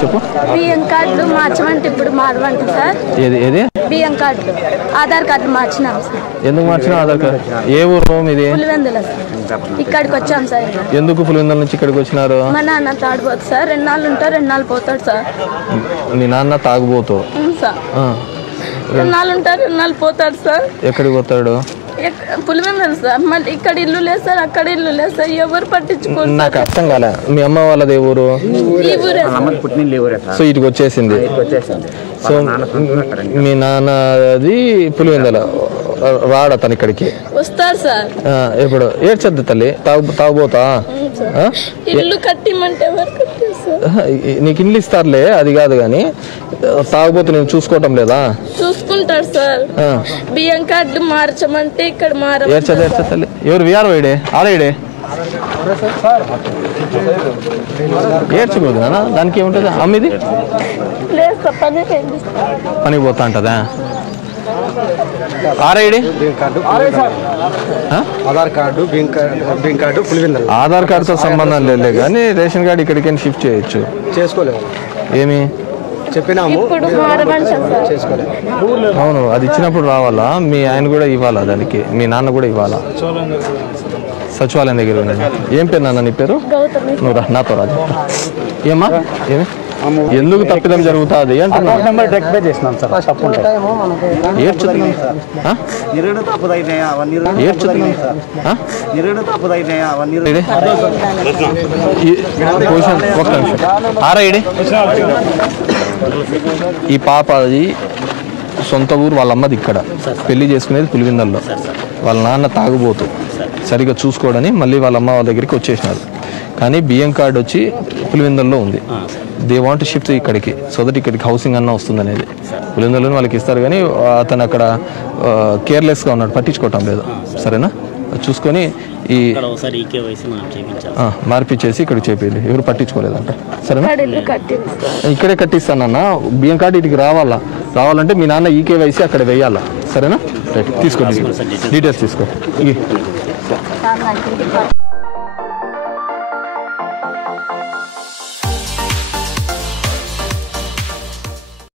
చెప్పు. బియ్యం కార్డులు మార్చమంటే ఇప్పుడు మారవంట సార్. ఏది ఏది? బియ్యం కార్డులు. ఆధార్ కార్డులు మార్చినాం సార్. ఎందుకు మార్చిన ఆధార్ కార్డు? ఏ ఊరు ఇది పులివెందుల సార్. ఇక్కడికి వచ్చాం సార్. ఎందుకు పులివెందుల నుంచి ఇక్కడికి వచ్చినారు? మా నాన్న తాడిపోతు సార్. రెండు నాళ్ళు ఉంటారు రెండు నాళ్ళు పోతాడు సార్. మీ నాన్న తాగుబోతు? సార్. రెండు నాళ్ళు ఉంటారు రెండు నాళ్ళు పోతాడు సార్. ఎక్కడికి పోతాడు? ఎక్క- పులివెందులు సార్. మళ్ళీ ఇక్కడ ఇల్లు లేదు సార్ అక్కడ ఇల్లు లేదు సార్. ఎవరు పట్టించుకోరు నాకు అర్థం కాలే. మీ అమ్మ వాళ్ళది ఏ ఊరు? సో ఇటుకి వచ్చేసింది. వచ్చేసింది. సో మీ నాన్నది పులివెందల. రాడు అతను ఇక్కడికి? వస్తారు సార్. ఇప్పుడు ఏడ్చద్దు తల్లి. తాగు తాగుబోతా? ఇల్లు కట్టిమంటే నీకు ఇల్లు ఇస్తారులే అది కాదు కానీ తాగుబోతు నేను చూసుకోవటం లేదా? చూసుకుంటారు సార్. బియ్యం కార్డులు మార్చమంటే ఇక్కడ మార ఏడ్చదు ఏడ్చదు తల్లి. ఎవరు విఆర్ వైడే? ఆడేడే ఏడ్చకూడదు నాన్న దానికి ఏముంటుంది? అమ్మిది? పని పోతా ఉంటుందా ఆరైడి ఆ? Aadhaar card bank card Aadhaar కార్డుతో సంబంధం లేదు కానీ రేషన్ కార్డు ఇక్కడికి షిఫ్ట్ చేయొచ్చు. చేసుకోలేము. ఏమి? చెప్పినాము. అవును అది ఇచ్చినప్పుడు రావాలా? మీ ఆయన కూడా ఇవ్వాలా దానికి? మీ నాన్న కూడా ఇవ్వాలా? సచివాలయం దగ్గర ఉండండి. ఏం పేరు నాన్న? నీ పేరు? గౌతమి. నువ్వు రా నాతో రాజు ఏమా ఏమి? ఎందుకు తప్పిదం జరుగుతుంది అంటున్నా నెంబర్ రెక్టిఫై చేసినాం సార్ తప్పు ఉంటే ఏడ్చుతున్నాను ఆ? నిరుడు తప్పుదైనాయా? అవన్నీ ఏడ్చుతున్నాను ఆ? నిరుడు తప్పుదైనాయా? అవన్నీ ఇడి. ఈ పొజిషన్ ఒక్క నిమిషం. ఆరా ఇడి ఈ పాప అది సొంత ఊరు వాళ్ళ అమ్మది ఇక్కడ. పెళ్ళి చేసుకునేది పులివిందల్లో. వాళ్ళ నాన్న తాగుబోతు. సరిగా చూసుకోడని మళ్ళీ వాళ్ళ అమ్మ వాళ్ళ దగ్గరికి వచ్చేసినారు. కానీ బియ్యం కార్డు వచ్చి పులివిందల్లో ఉంది. దే వాంట్ షిఫ్ట్ ఇక్కడికి సో దట్ ఇక్కడికి హౌసింగ్ అన్న వస్తుంది అనేది పులివిందల్లోనే వాళ్ళకి ఇస్తారు కానీ అతను అక్కడ కేర్లెస్గా ఉన్నాడు పట్టించుకోవటం లేదు. సరేనా? చూసుకొని ఈ ఇక్కడ ఒకసారి ఈకే వయసు మనం చేయించాలి ఆ, మార్పిచ్చేసి ఇక్కడ చేపేది. ఎవరు పట్టించుకోలేదంట. సరేనా? ఇక్కడ కట్టిస్తానన్న బియ్యం కార్డు ఇటుకి రావాలా? రావాలంటే మీ నాన్న ఈకేవైసీ అక్కడ వేయాలా? సరేనా? రైట్ తీసుకోండి డీటెయిల్స్ తీసుకో.